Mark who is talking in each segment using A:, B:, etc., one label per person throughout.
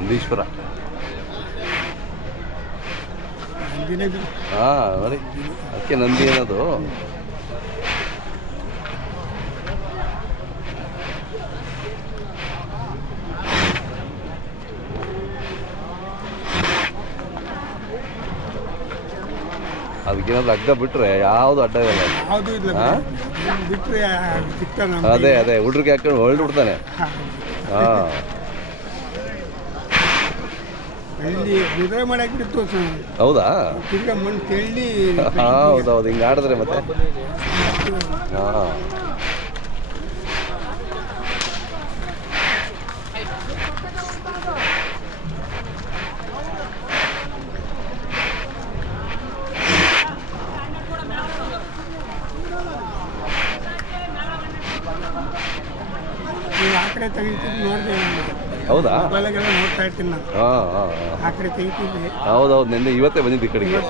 A: ನಂದೀಶ್ವರ. ಹಾಂ ನೋಡಿ ಅದಕ್ಕೆ ನಂದಿ ಅನ್ನೋದು. ಅದಕ್ಕೇನಾದ್ರು ಅಡ್ಡ ಬಿಟ್ರೆ ಯಾವ್ದು ಅಡ್ಡ
B: ಇಲ್ಲ
A: ಅದೇ ಅದೇ ಹುಡ್ರಿಗೆ ಹಾಕೊಂಡು ಹೊಳ್ದು ಬಿಡ್ತಾನೆ ಹಾಂ.
B: ಅಲ್ಲಿ ಕುದುರೆ ಮಾಡಕ್ಕೆ ಬಿಟ್ಟು
A: ಹೌದಾ?
B: ತಿರ್ಗಾ ಮಣ್ಣು ತೆಳ್ಳಿ
A: ಹೌದು ಹೌದು ಹಿಂಗೆ ಆಡಿದ್ರೆ ಮತ್ತೆ. ಹಾಂ.
B: ಆ ಕಡೆ ತೆಗಿತೀನಿ ನೋಡಿದೆ
A: ಹೌದಾ?
B: ಮೊಬೈಲಾಗೆಲ್ಲ ನೋಡ್ತಾ ಇರ್ತೀನಿ ನಾನು.
A: ಹಾಂ ಹಾಂ
B: ಆ ಕಡೆ ತೆಗಿತಿದ್ದೆ
A: ಹೌದು ಹೌದು ನಿನ್ನೆ ಇವತ್ತೇ ಬಂದಿದ್ದು ಈ ಕಡೆಗೆ.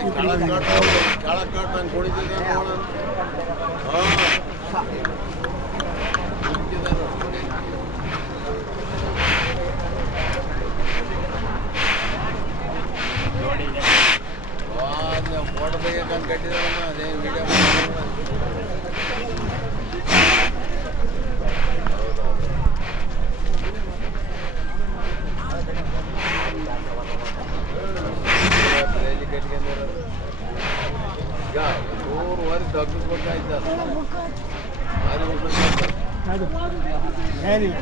B: ಇವತ್ತು ಈ ಕಡೆ ಬಂದೆ.
A: ಹೌದು
B: ಅದು ಏನಿಲ್ಲ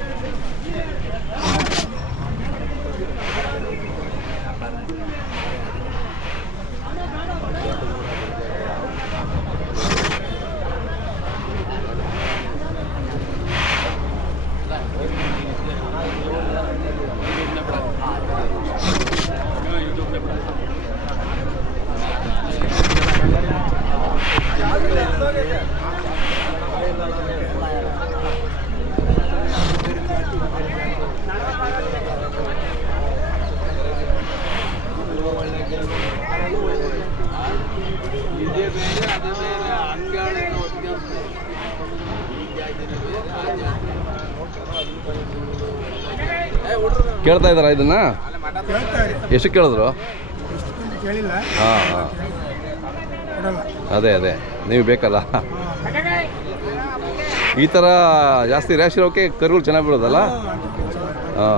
A: ಕೇಳ್ತಾ ಇದ್ದಾರಾ ಇದನ್ನ? ಎಷ್ಟು ಕೇಳಿದ್ರು? ಹಾಂ ಹಾಂ. ಅದೇ ಅದೇ. ನೀವು ಬೇಕಲ್ಲ. ಈ ತರ ಜಾಸ್ತಿ ರ್ಯಾಶ್ ಇರೋಕೆ ಕರುಗಳು ಚೆನ್ನಾಗಿ ಬಿಡೋದಲ್ಲ ಹಾ.